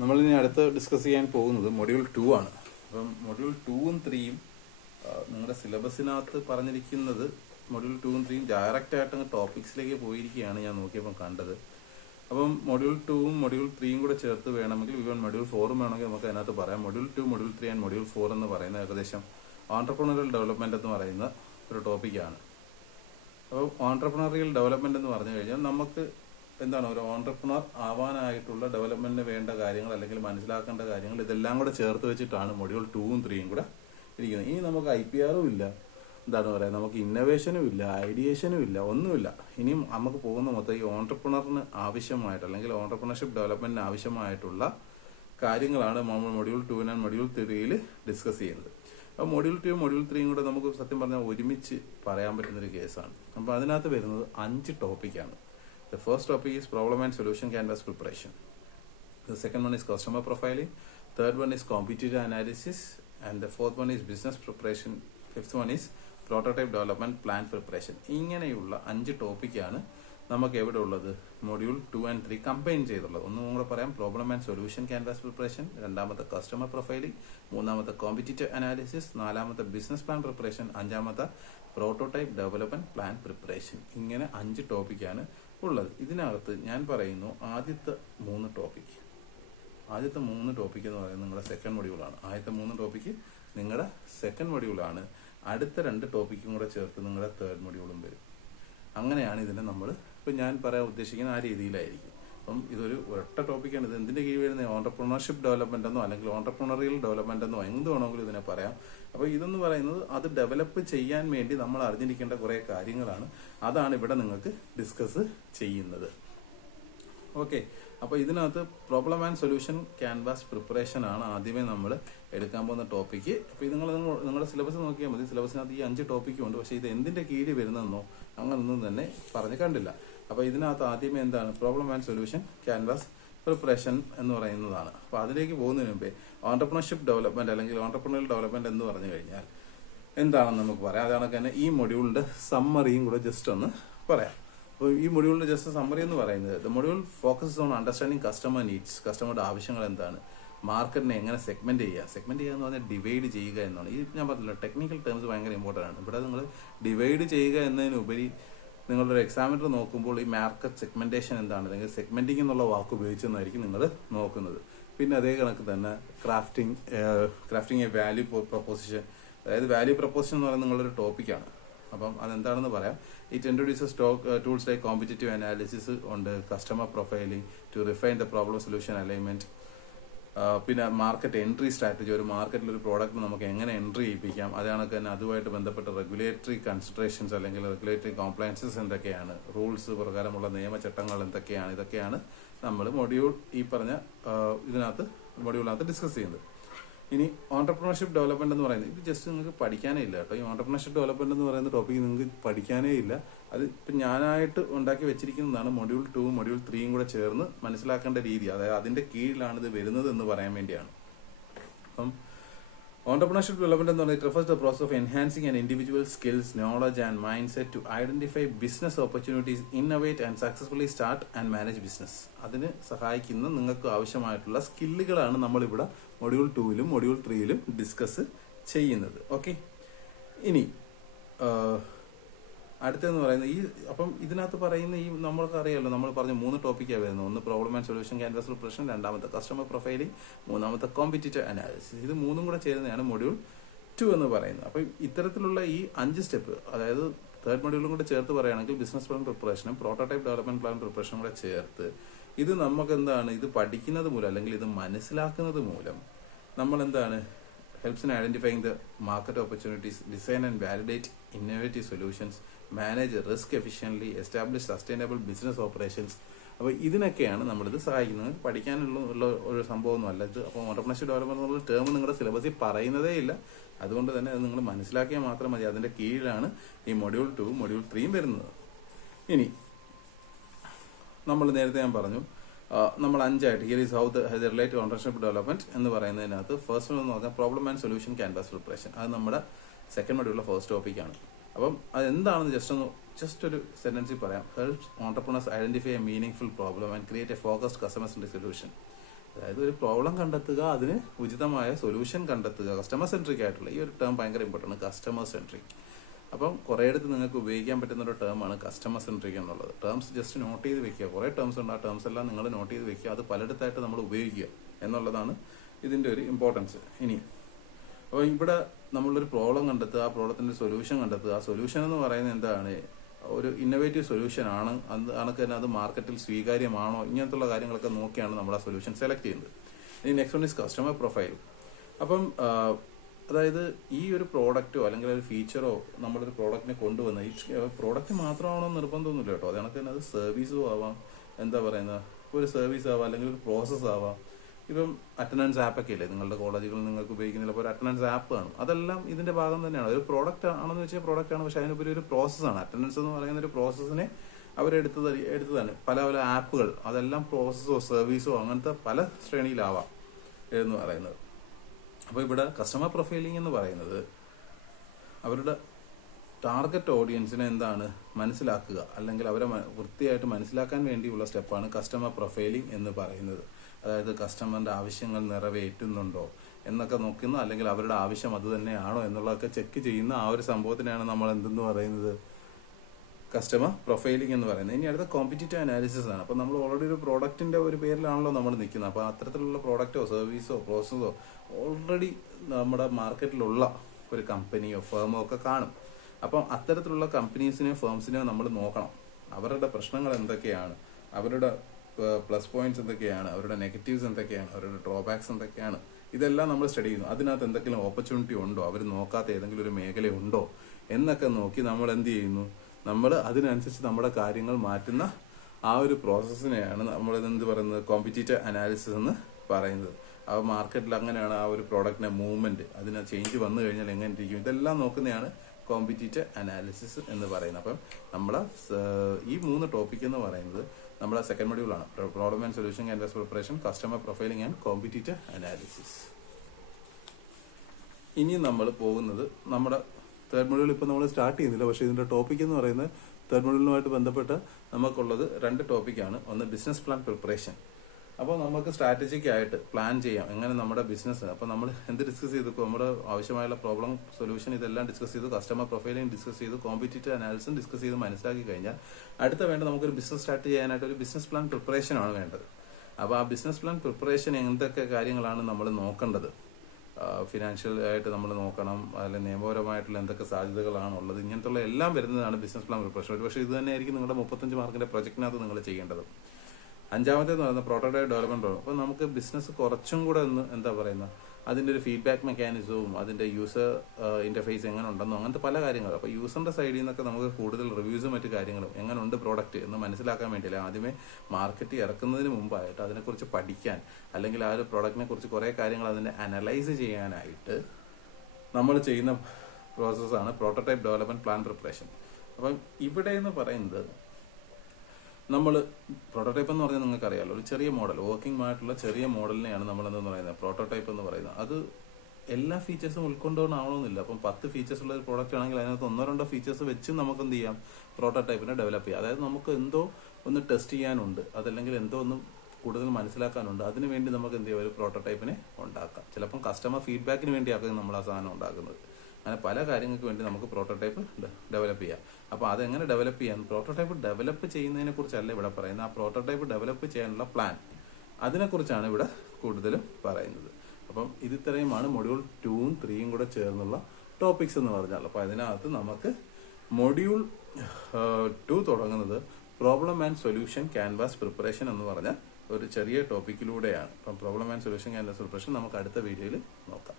നമ്മളിനി അടുത്ത് ഡിസ്കസ് ചെയ്യാൻ പോകുന്നത് മൊഡ്യൂൾ 2 ആണ്. അപ്പം മൊഡ്യൂൾ 2ഉം 3യും നിങ്ങളുടെ സിലബസിനകത്ത് പറഞ്ഞിരിക്കുന്നത് മൊഡ്യൂൾ 2ഉം 3യും ഡയറക്റ്റ് ആയിട്ട് ടോപ്പിക്സിലേക്ക് പോയിരിക്കുകയാണ് ഞാൻ നോക്കിയപ്പോൾ കണ്ടത്. അപ്പം മൊഡ്യൂൾ 2ഉം മൊഡ്യൂൾ 3യും കൂടെ ചേർത്ത് വേണമെങ്കിൽ ഇവൻ മൊഡ്യൂൾ 4ഉം വേണമെങ്കിൽ നമുക്ക് അതിനകത്ത് പറയാം. മൊഡ്യൂൾ 2, മൊഡ്യൂൾ 3 ആൻഡ് മൊഡ്യൂൾ 4 എന്ന് പറയുന്ന ഏകദേശം ഓൺട്രപ്രണറിയൽ ഡെവലപ്മെന്റ് എന്ന് പറയുന്ന ഒരു ടോപ്പിക്കാണ്. അപ്പോൾ ഓൺട്രപ്രണറിയൽ ഡെവലപ്മെന്റ് എന്ന് പറഞ്ഞു കഴിഞ്ഞാൽ നമുക്ക് എന്താണ് ഒരു ഓൺട്രപ്രണർ ആവാനായിട്ടുള്ള ഡെവലപ്മെന്റിന് വേണ്ട കാര്യങ്ങൾ അല്ലെങ്കിൽ മനസ്സിലാക്കേണ്ട കാര്യങ്ങൾ ഇതെല്ലാം കൂടെ ചേർത്ത് വെച്ചിട്ടാണ് മൊഡ്യൂൾ 2ഉം 3യും കൂടെ ഇരിക്കുന്നത്. ഇനി നമുക്ക് IPRഉം ഇല്ല, എന്താണ് പറയുക, നമുക്ക് ഇന്നോവേഷനും ഇല്ല, ഐഡിയേഷനും ഇല്ല, ഒന്നുമില്ല. ഇനിയും നമുക്ക് പോകുന്ന മൊത്തം ഈ ഓൺട്രപ്രണറിന് ആവശ്യമായിട്ട് അല്ലെങ്കിൽ ഓൺട്രപ്രണർഷിപ്പ് ഡെവലപ്മെന്റിന് ആവശ്യമായിട്ടുള്ള കാര്യങ്ങളാണ് നമ്മൾ മൊഡ്യൂൾ 2 ആൻഡ് മൊഡ്യൂൾ 3യിൽ ഡിസ്കസ് ചെയ്യുന്നത്. അപ്പോൾ മൊഡ്യൂൾ 2 മൊഡ്യൂൾ 3യും കൂടെ നമുക്ക് സത്യം പറഞ്ഞാൽ ഒരുമിച്ച് പറയാൻ പറ്റുന്നൊരു കേസാണ്. അപ്പോൾ അതിനകത്ത് വരുന്നത് 5 ടോപ്പിക്കാണ്. The first topic is problem and solution canvas preparation. The second one is customer profiling. Third one is competitor analysis. And the fourth one is business preparation. Fifth one is prototype development plan preparation. ഇങ്ങനെയുള്ള 5 ടോപ്പിക്കാണ് നമുക്ക് എവിടെ ഉള്ളത്? Module 2 and 3 combine ചെയ്തുള്ളത്. ഒന്നും കൂടെ പറയാം, problem and solution canvas preparation, രണ്ടാമത്തെ കസ്റ്റമർ പ്രൊഫൈലിംഗ്, മൂന്നാമത്തെ കോമ്പറ്റിറ്റർ അനാലിസിസ്, നാലാമത്തെ ബിസിനസ് പ്ലാൻ പ്രിപ്പറേഷൻ, അഞ്ചാമത്തെ പ്രോട്ടോടൈപ്പ് ഡെവലപ്മെന്റ് പ്ലാൻ പ്രിപ്പറേഷൻ. ഇങ്ങനെ 5 ടോപ്പിക്കാണ് ഉള്ളത്. ഇതിനകത്ത് ഞാൻ പറയുന്നു ആദ്യത്തെ 3 ടോപ്പിക്ക് എന്ന് പറയുന്നത് നിങ്ങളുടെ സെക്കൻഡ് മൊഡ്യൂളാണ്. ആദ്യത്തെ 3 ടോപ്പിക്ക് നിങ്ങളുടെ സെക്കൻഡ് മൊഡ്യൂളാണ്. അടുത്ത 2 ടോപ്പിക്കും കൂടെ ചേർത്ത് നിങ്ങളുടെ തേർഡ് മൊഡ്യൂളും വരും. അങ്ങനെയാണ് ഇതിനെ നമ്മൾ ഇപ്പം ഞാൻ പറയാൻ ഉദ്ദേശിക്കുന്ന ആ രീതിയിലായിരിക്കും. അപ്പം ഇതൊരു ഒറ്റ ടോപ്പിക്കാണ്. ഇത് എന്തിന്റെ കീഴിൽ വരുന്ന ഓൺട്രപ്രണർഷിപ്പ് ഡെവലപ്മെന്റ് എന്നോ അല്ലെങ്കിൽ ഓൺട്രപ്രണറിയൽ ഡെവലപ്മെന്റ് എന്നോ എന്ത് വേണമെങ്കിലും ഇതിനെ പറയാം. അപ്പോൾ ഇതെന്ന് പറയുന്നത് അത് ഡെവലപ്പ് ചെയ്യാൻ വേണ്ടി നമ്മൾ അറിഞ്ഞിരിക്കേണ്ട കുറെ കാര്യങ്ങളാണ്. അതാണ് ഇവിടെ നിങ്ങൾക്ക് ഡിസ്കസ് ചെയ്യുന്നത്. ഓക്കെ, അപ്പോൾ ഇതിനകത്ത് problem and solution canvas preparation ആണ് ആദ്യമേ നമ്മൾ എടുക്കാൻ പോകുന്ന ടോപ്പിക്ക്. അപ്പോൾ ഇത് നിങ്ങളുടെ സിലബസ് നോക്കിയാൽ മതി. സിലബസിനകത്ത് ഈ 5 ടോപ്പിക്കും ഉണ്ട്. പക്ഷേ ഇത് എന്തിന്റെ കീഴിൽ വരുന്നതെന്നോ അങ്ങനൊന്നും തന്നെ പറഞ്ഞ് കണ്ടില്ല. അപ്പോൾ ഇതിനകത്ത് ആദ്യമേ എന്താണ് problem and solution canvas preparation എന്ന് പറയുന്നതാണ്. അപ്പോൾ അതിലേക്ക് പോകുന്നതിന് മുമ്പേ ഓൺട്രപ്രണർഷിപ്പ് ഡെവലപ്മെന്റ് അല്ലെങ്കിൽ ഓൺട്രപ്രണറിയൽ ഡെവലപ്മെന്റ് എന്ന് പറഞ്ഞു കഴിഞ്ഞാൽ എന്താണെന്ന് നമുക്ക് പറയാം. അതാണ് തന്നെ ഈ മൊഡ്യൂളിന്റെ സമ്മറിയും കൂടെ ജസ്റ്റ് ഒന്ന് പറയാം. അപ്പോൾ ഈ മൊഡ്യൂളിന്റെ ജസ്റ്റ് സമ്മറി എന്ന് പറയുന്നത് the module focuses on understanding customer needs. കസ്റ്റമറുടെ ആവശ്യങ്ങൾ എന്താണ്, മാർക്കറ്റിനെ എങ്ങനെ സെഗ്മെന്റ് ചെയ്യുക എന്ന് പറഞ്ഞാൽ ഡിവൈഡ് ചെയ്യുക എന്നാണ്. ഈ ഞാൻ പറഞ്ഞില്ല, ടെക്നിക്കൽ ടേംസ് ഭയങ്കര ഇമ്പോർട്ടൻ്റ് ആണ്. ഇവിടെ നിങ്ങൾ ഡിവൈഡ് ചെയ്യുക എന്നതിനുപരി നിങ്ങളൊരു എക്സാമിനർ നോക്കുമ്പോൾ ഈ മാർക്കറ്റ് സെഗ്മെന്റേഷൻ എന്താണ് അല്ലെങ്കിൽ സെഗ്മെന്റിംഗ് എന്നുള്ള വാക്ക് ഉപയോഗിച്ചെന്നായിരിക്കും നിങ്ങൾ നോക്കുന്നത്. പിന്നെ അതേ കണക്ക് തന്നെ ക്രാഫ്റ്റിംഗ് എ വാല്യൂ പ്രൊപ്പോസിഷൻ, അതായത് വാല്യൂ പ്രൊപ്പോസിഷൻ എന്ന് പറയുന്നത് നിങ്ങളൊരു ടോപ്പിക്കാണ്. അപ്പം അതെന്താണെന്ന് പറയാം. It introduces tools like competitive analysis ഉണ്ട്, customer profiling to refine the problem solution alignment, പിന്നെ മാർക്കറ്റ് എൻട്രി സ്ട്രാറ്റജി, ഒരു മാർക്കറ്റിൽ ഒരു പ്രോഡക്റ്റ് നമുക്ക് എങ്ങനെ എൻട്രി ചെയ്യിപ്പിക്കാം, അതാണ് തന്നെ അതുമായിട്ട് ബന്ധപ്പെട്ട റെഗുലേറ്ററി കൺസിഡറേഷൻസ് അല്ലെങ്കിൽ റെഗുലേറ്ററി കോംപ്ലയൻസസ് എന്തൊക്കെയാണ്, റൂൾസ് പ്രകാരമുള്ള നിയമചട്ടങ്ങൾ എന്തൊക്കെയാണ്, ഇതൊക്കെയാണ് നമ്മൾ ഈ പറഞ്ഞ മൊഡ്യൂളിനകത്ത് ഡിസ്കസ് ചെയ്യുന്നത്. ഇനി ഓൺട്രപ്രണർഷിപ്പ് ഡെവലപ്മെന്റ് എന്ന് പറയുന്നത് ഇത് ജസ്റ്റ് നിങ്ങൾക്ക് പഠിക്കാനേ ഇല്ല കേട്ടോ. ഈ ഓൺട്രപ്രണർഷിപ്പ് ഡെവലപ്മെന്റ് എന്ന് പറയുന്ന ടോപ്പിക്ക് നിങ്ങൾക്ക് പഠിക്കാനേ ഇല്ല. അത് ഇപ്പം ഞാനായിട്ട് ഉണ്ടാക്കി വെച്ചിരിക്കുന്നതാണ്. മൊഡ്യൂൾ 2ഉം മൊഡ്യൂൾ 3യും കൂടെ ചേർന്ന് മനസ്സിലാക്കേണ്ട രീതി, അതായത് അതിന്റെ കീഴിലാണ് ഇത് വരുന്നത് എന്ന് പറയാൻ വേണ്ടിയാണ്. അപ്പം ഓൺട്രപ്രണർഷിപ്പ് ഡെവലപ്മെന്റ് എന്ന് പറയുന്നത് refers to the process of enhancing an individual's skills, knowledge and mindset to identify business opportunities, innovate and successfully start and manage business. അതിന് സഹായിക്കുന്ന നിങ്ങൾക്ക് ആവശ്യമായിട്ടുള്ള സ്കില്ലുകളാണ് നമ്മളിവിടെ മൊഡ്യൂൾ 2ലും മൊഡ്യൂൾ 3ലും ഡിസ്കസ് ചെയ്യുന്നത്. ഓക്കെ, ഇനി അടുത്തെന്ന് പറയുന്നത് അപ്പം ഇതിനകത്ത് പറയുന്ന നമ്മൾക്ക് അറിയാമല്ലോ, നമ്മൾ പറഞ്ഞ 3 ടോപ്പിക്കാണ് വരുന്നത്. ഒന്ന് problem and solution canvas preparation, രണ്ടാമത്തെ കസ്റ്റമർ പ്രൊഫൈലിംഗ്, മൂന്നാമത്തെ കോമ്പറ്റിറ്റർ അനാലിസിസ്. ഇത് 3ഉം കൂടെ ചേരുന്നതാണ് മൊഡ്യൂൾ 2 എന്ന് പറയുന്നത്. അപ്പം ഇത്തരത്തിലുള്ള ഈ 5 സ്റ്റെപ്പ്, അതായത് തേർഡ് മൊഡ്യൂളും കൂടെ ചേർത്ത് പറയുകയാണെങ്കിൽ ബിസിനസ് പ്ലാൻ പ്രിപ്പറേഷനും പ്രോട്ടോടൈപ്പ് ഡെവലപ്മെന്റ് പ്ലാൻ പ്രിപ്പറേഷനും കൂടെ ചേർത്ത് ഇത് നമുക്ക് എന്താണ്, ഇത് പഠിക്കുന്നത് മൂലം അല്ലെങ്കിൽ ഇത് മനസ്സിലാക്കുന്നത് മൂലം നമ്മൾ എന്താണ് helps in identifying the market opportunities, design and validate innovative solutions, manage risk efficiently, establish sustainable business operations. അപ്പോൾ ഇതിനൊക്കെയാണ് നമ്മളിത് സഹായിക്കുന്നത്. പഠിക്കാനുള്ള ഒരു സംഭവമൊന്നും അല്ല ഇത്. അപ്പോൾ ഓൺട്രപ്രണർഷിപ്പ് ഡെവലപ്മെന്റ് എന്നുള്ള ടേം നിങ്ങളുടെ സിലബസിൽ പറയുന്നതേ ഇല്ല. അതുകൊണ്ട് തന്നെ അത് നിങ്ങൾ മനസ്സിലാക്കിയാൽ മാത്രം മതി. അതിന്റെ കീഴിലാണ് ഈ മൊഡ്യൂൾ 2ഉം മൊഡ്യൂൾ 3യും വരുന്നത്. ഇനി നമ്മൾ നേരത്തെ ഞാൻ പറഞ്ഞു നമ്മൾ 5ആയിട്ട് here is how the related entrepreneurship development എന്ന് പറയുന്നതിനകത്ത് ഫസ്റ്റ് എന്ന് പറഞ്ഞാൽ problem and solution canvas preparation. അത് നമ്മുടെ സെക്കൻഡ് മൊഡ്യൂളിലെ ഫസ്റ്റ് ടോപ്പിക്കാണ്. അപ്പം അതെന്താണെന്ന് ജസ്റ്റ് ഒരു സെന്റൻസിൽ പറയാം. Helps entrepreneurs identify A meaning full problem and create A focused customer centric solution. അതായത് ഒരു പ്രോബ്ലം കണ്ടെത്തുക, അതിന് ഉചിതമായ സൊല്യൂഷൻ കണ്ടെത്തുക. കസ്റ്റമർ സെൻട്രിക് ആയിട്ടുള്ള ഈ ഒരു ടേം ഭയങ്കര ഇമ്പോർട്ടൻ്റ്, കസ്റ്റമർ സെൻട്രിക്. അപ്പം കുറേയിടത്ത് നിങ്ങൾക്ക് ഉപയോഗിക്കാൻ പറ്റുന്ന ഒരു ടേമാണ് കസ്റ്റമർ സെൻട്രിക് എന്നുള്ളത്. ടേംസ് ജസ്റ്റ് നോട്ട് ചെയ്ത് വെക്കുക. കുറേ ടേംസ് ഉണ്ട്, ആ ടേംസ് എല്ലാം നിങ്ങൾ നോട്ട് ചെയ്ത് വെക്കുക. അത് പലയിടത്തായിട്ട് നമ്മൾ ഉപയോഗിക്കുക എന്നുള്ളതാണ് ഇതിൻ്റെ ഒരു ഇമ്പോർട്ടൻസ്. ഇനി അപ്പോൾ ഇവിടെ നമ്മളൊരു പ്രോബ്ലം കണ്ടെത്തുക, ആ പ്രോബ്ലത്തിൻ്റെ സൊല്യൂഷൻ കണ്ടെത്തുക. ആ സൊല്യൂഷൻ എന്ന് പറയുന്നത് എന്താണ്? ഒരു ഇന്നോവേറ്റീവ് സൊല്യൂഷൻ ആണ്, കണക്ക് തന്നെ അത് മാർക്കറ്റിൽ സ്വീകാര്യമാണോ, ഇങ്ങനത്തുള്ള കാര്യങ്ങളൊക്കെ നോക്കിയാണ് നമ്മൾ ആ സൊല്യൂഷൻ സെലക്ട് ചെയ്യുന്നത്. ഇനി next one is customer profile. അപ്പം അതായത് ഈ ഒരു പ്രോഡക്റ്റോ അല്ലെങ്കിൽ ഒരു ഫീച്ചറോ നമ്മളൊരു പ്രോഡക്റ്റിനെ കൊണ്ടുവന്ന് ഈ പ്രോഡക്റ്റ് മാത്രമാണോ നിർബന്ധമൊന്നുമില്ല കേട്ടോ. അത് കണക്ക് തന്നെ അത് സർവീസും ആവാം, എന്താ പറയുന്നത്, ഒരു സർവീസ് ആവാം, അല്ലെങ്കിൽ ഒരു പ്രോസസ്സ് ആവാം. ഇപ്പം അറ്റൻഡൻസ് ആപ്പൊക്കെ ഇല്ലേ നിങ്ങളുടെ കോളേജുകളിൽ നിങ്ങൾക്ക് ഉപയോഗിക്കുന്നില്ല, അപ്പോൾ ഒരു അറ്റൻഡൻസ് ആപ്പ് ആണ്. അതെല്ലാം ഇതിന്റെ ഭാഗം തന്നെയാണ്. ഒരു പ്രോഡക്റ്റ് ആണെന്ന് വെച്ചാൽ പ്രോഡക്റ്റ് ആണ്, പക്ഷെ അതിനുപരി ഒരു പ്രോസസ്സാണ്. അറ്റൻഡൻസ് എന്ന് പറയുന്ന ഒരു പ്രോസസ്സിനെ അവരെടുത്തതാണ്. പല പല ആപ്പുകൾ, അതെല്ലാം പ്രോസസ്സോ സർവീസോ അങ്ങനത്തെ പല ശ്രേണിയിലാവാം എന്ന് പറയുന്നത്. അപ്പോൾ ഇവിടെ കസ്റ്റമർ പ്രൊഫൈലിംഗ് എന്ന് പറയുന്നത് അവരുടെ ടാർഗറ്റ് ഓഡിയൻസിനെ എന്താണ് മനസ്സിലാക്കുക, അല്ലെങ്കിൽ അവരെ വൃത്തിയായിട്ട് മനസ്സിലാക്കാൻ വേണ്ടിയുള്ള സ്റ്റെപ്പാണ് കസ്റ്റമർ പ്രൊഫൈലിംഗ് എന്ന് പറയുന്നത്. അതായത് കസ്റ്റമറിന്റെ ആവശ്യങ്ങൾ നിറവേറ്റുന്നുണ്ടോ എന്നൊക്കെ നോക്കുന്ന, അല്ലെങ്കിൽ അവരുടെ ആവശ്യം അത് തന്നെയാണോ എന്നുള്ളതൊക്കെ ചെക്ക് ചെയ്യുന്ന ആ ഒരു സംഭവത്തിനാണ് നമ്മൾ എന്തെന്ന് പറയുന്നത്, കസ്റ്റമർ പ്രൊഫൈലിംഗ് എന്ന് പറയുന്നത്. ഇനി അടുത്ത കോമ്പറ്റീറ്റീവ് അനാലിസിസ് ആണ്. അപ്പോൾ നമ്മൾ ഓൾറെഡി ഒരു പ്രോഡക്റ്റിന്റെ ഒരു പേരിലാണല്ലോ നമ്മൾ നിൽക്കുന്നത്. അപ്പോൾ അത്തരത്തിലുള്ള പ്രോഡക്റ്റോ സർവീസോ പ്രോസസ്സോ ഓൾറെഡി നമ്മുടെ മാർക്കറ്റിലുള്ള ഒരു കമ്പനിയോ ഫേമോ ഒക്കെ കാണും. അപ്പം അത്തരത്തിലുള്ള കമ്പനീസിനെയോ ഫേംസിനെയോ നമ്മൾ നോക്കണം. അവരുടെ പ്രശ്നങ്ങൾ എന്തൊക്കെയാണ്, അവരുടെ പ്ലസ് പോയിന്റ്സ് എന്തൊക്കെയാണ്, അവരുടെ നെഗറ്റീവ്സ് എന്തൊക്കെയാണ്, അവരുടെ ഡ്രോബാക്സ് എന്തൊക്കെയാണ്, ഇതെല്ലാം നമ്മൾ സ്റ്റഡി ചെയ്യുന്നു. അതിനകത്ത് എന്തെങ്കിലും ഓപ്പർച്യൂണിറ്റി ഉണ്ടോ, അവർ നോക്കാത്ത ഏതെങ്കിലും ഒരു മേഖല ഉണ്ടോ എന്നൊക്കെ നോക്കി നമ്മൾ എന്ത് ചെയ്യുന്നു, നമ്മൾ അതിനനുസരിച്ച് നമ്മുടെ കാര്യങ്ങൾ മാറ്റുന്ന ആ ഒരു പ്രോസസ്സിനെയാണ് നമ്മൾ എന്ത് പറയുന്നത്, കോമ്പറ്റീറ്റീവ് അനാലിസിസ് എന്ന് പറയുന്നത്. ആ മാർക്കറ്റിൽ അങ്ങനെയാണ് ആ ഒരു പ്രോഡക്റ്റിന്റെ മൂവ്മെന്റ്, അതിന് ചേഞ്ച് വന്നു കഴിഞ്ഞാൽ എങ്ങനെ ഇരിക്കും, ഇതെല്ലാം നോക്കുന്നതാണ് കോമ്പറ്റീറ്റീവ് അനാലിസിസ് എന്ന് പറയുന്നത്. അപ്പം നമ്മളെ ഈ 3 ടോപ്പിക് എന്ന് പറയുന്നത് നമ്മുടെ സെക്കൻഡ് മൊഡ്യൂളാണ്. Problem and solution and preparation, customer profiling and competitive analysis. ഇനി നമ്മൾ പോകുന്നത് നമ്മുടെ തേർഡ് മൊഡ്യൂൾ. ഇപ്പം നമ്മൾ സ്റ്റാർട്ട് ചെയ്യുന്നില്ല, പക്ഷേ ഇതിന്റെ ടോപ്പിക് എന്ന് പറയുന്നത് തേർഡ് മൊഡ്യൂളുമായിട്ട് ബന്ധപ്പെട്ട് നമുക്കുള്ളത് 2 ടോപ്പിക്കാണ്. ഒന്ന് ബിസിനസ് പ്ലാൻ പ്രിപ്പറേഷൻ. അപ്പോൾ നമുക്ക് സ്ട്രാറ്റജിക് ആയിട്ട് പ്ലാൻ ചെയ്യാം എങ്ങനെ നമ്മുടെ ബിസിനസ്. അപ്പോൾ നമ്മൾ എന്ത് ഡിസ്കസ് ചെയ്തു, നമ്മുടെ ആവശ്യമായുള്ള പ്രോബ്ലം സൊല്യൂഷൻ ഇതെല്ലാം ഡിസ്കസ് ചെയ്തു, കസ്റ്റമർ പ്രൊഫൈലിംഗ് ഡിസ്കസ് ചെയ്തു, കോമ്പറ്റീറ്റീവ് അനാലിസിസ് ഡിസ്കസ് ചെയ്ത് മനസ്സിലാക്കി കഴിഞ്ഞാൽ അടുത്ത വേണ്ട നമുക്കൊരു ബിസിനസ് സ്റ്റാർട്ട് ചെയ്യാനായിട്ട് ഒരു ബിസിനസ് പ്ലാൻ പ്രിപ്പറേഷൻ ആണ് വേണ്ടത്. അപ്പോൾ ആ ബിസിനസ് പ്ലാൻ പ്രിപ്പറേഷൻ എന്തൊക്കെ കാര്യങ്ങളാണ് നമ്മൾ നോക്കേണ്ടത്, ഫിനാൻഷ്യൽ ആയിട്ട് നമ്മൾ നോക്കണം, അല്ലെങ്കിൽ നിയമപരമായിട്ടുള്ള എന്തൊക്കെ സാധ്യതകളാണ് ഉള്ളത്, ഇങ്ങനത്തുള്ള എല്ലാം വരുന്നതാണ് ബിസിനസ് പ്ലാൻ പ്രിപ്പറേഷൻ. ഒരു പക്ഷേ ഇത് തന്നെയായിരിക്കും നിങ്ങളുടെ 35 മാർക്കിന്റെ പ്രൊജക്ടിനകത്ത് നിങ്ങൾ ചെയ്യേണ്ടത്. 5ാമത്തേന്ന് പറയുന്നത് പ്രോട്ടോടൈപ്പ് ഡെവലപ്മെന്റ് ആണ്. അപ്പോൾ നമുക്ക് ബിസിനസ് കുറച്ചും കൂടെ ഒന്ന് എന്താ പറയുന്നത്, അതിന്റെ ഒരു ഫീഡ്ബാക്ക് മെക്കാനിസവും അതിന്റെ യൂസർ ഇന്റർഫേസ് എങ്ങനെ ഉണ്ടെന്നോ അങ്ങനത്തെ പല കാര്യങ്ങളും. അപ്പോൾ യൂസറിന്റെ സൈഡിൽ നിന്നൊക്കെ നമുക്ക് കൂടുതൽ റിവ്യൂസും മറ്റു കാര്യങ്ങളും എങ്ങനെ ഉണ്ട് പ്രോഡക്റ്റ് എന്ന് മനസ്സിലാക്കാൻ വേണ്ടിയില്ല, ആദ്യമേ മാർക്കറ്റ് ഇറക്കുന്നതിന് മുമ്പായിട്ട് അതിനെക്കുറിച്ച് പഠിക്കാൻ, അല്ലെങ്കിൽ ആ ഒരു പ്രോഡക്റ്റിനെ കുറിച്ച് കുറേ കാര്യങ്ങൾ അതിനെ അനലൈസ് ചെയ്യാനായിട്ട് നമ്മൾ ചെയ്യുന്ന പ്രോസസ്സാണ് പ്രോട്ടോടൈപ്പ് ഡെവലപ്മെന്റ് പ്ലാൻ പ്രിപ്പറേഷൻ. അപ്പം ഇവിടെ എന്ന് പറയുന്നത് നമ്മൾ പ്രോട്ടോടൈപ്പ് എന്ന് പറഞ്ഞാൽ നിങ്ങൾക്ക് അറിയാമല്ലോ, ഒരു ചെറിയ മോഡൽ, വർക്കിംഗ് ആയിട്ടുള്ള ചെറിയ മോഡലിനെയാണ് നമ്മൾ എന്തെന്ന് പറയുന്നത് പ്രോട്ടോടൈപ്പ് എന്ന് പറയുന്നത്. അത് എല്ലാ ഫീച്ചേഴ്സും ഉൾക്കൊണ്ടുകൊണ്ടാവണമെന്നില്ല. അപ്പം 10 ഫീച്ചേഴ്സ് ഉള്ള ഒരു പ്രോഡക്റ്റ് ആണെങ്കിൽ അതിനകത്ത് 1-2 ഫീച്ചേഴ്സ് വെച്ച് നമുക്ക് എന്ത് ചെയ്യാം, പ്രോട്ടോടൈപ്പിനെ ഡെവലപ്പ് ചെയ്യാം. അതായത് നമുക്ക് എന്തോ ഒന്ന് ടെസ്റ്റ് ചെയ്യാനുണ്ട്, അതല്ലെങ്കിൽ എന്തോ ഒന്ന് കൂടുതൽ മനസ്സിലാക്കാനുണ്ട്, അതിനുവേണ്ടി നമുക്ക് എന്ത് ചെയ്യാം, ഒരു പ്രോട്ടോടൈപ്പിനെ ഉണ്ടാക്കാം. ചിലപ്പം കസ്റ്റമർ ഫീഡ്ബാക്കിന് വേണ്ടിയാക്കും നമ്മൾ ആ സാധനം ഉണ്ടാക്കുന്നത്. അങ്ങനെ പല കാര്യങ്ങൾക്ക് വേണ്ടി നമുക്ക് പ്രോട്ടോടൈപ്പ് ഡെവലപ്പ് ചെയ്യാം. അപ്പോൾ അതെങ്ങനെ ഡെവലപ്പ് ചെയ്യാം, പ്രോട്ടോടൈപ്പ് ഡെവലപ്പ് ചെയ്യുന്നതിനെ കുറിച്ചല്ല ഇവിടെ പറയുന്നത്, ആ പ്രോട്ടോടൈപ്പ് ഡെവലപ്പ് ചെയ്യാനുള്ള പ്ലാൻ, അതിനെക്കുറിച്ചാണ് ഇവിടെ കൂടുതലും പറയുന്നത്. അപ്പം ഇത് ഇത്രയുമാണ് മൊഡ്യൂൾ 2ഉം 3യും കൂടെ ചേർന്നുള്ള ടോപ്പിക്സ് എന്ന് പറഞ്ഞാൽ. അപ്പോൾ അതിനകത്ത് നമുക്ക് മൊഡ്യൂൾ 2 തുടങ്ങുന്നത് problem and solution canvas preparation എന്ന് പറഞ്ഞ ഒരു ചെറിയ ടോപ്പിക്കിലൂടെയാണ്. അപ്പം problem and solution canvas preparation നമുക്ക് അടുത്ത വീഡിയോയിൽ നോക്കാം.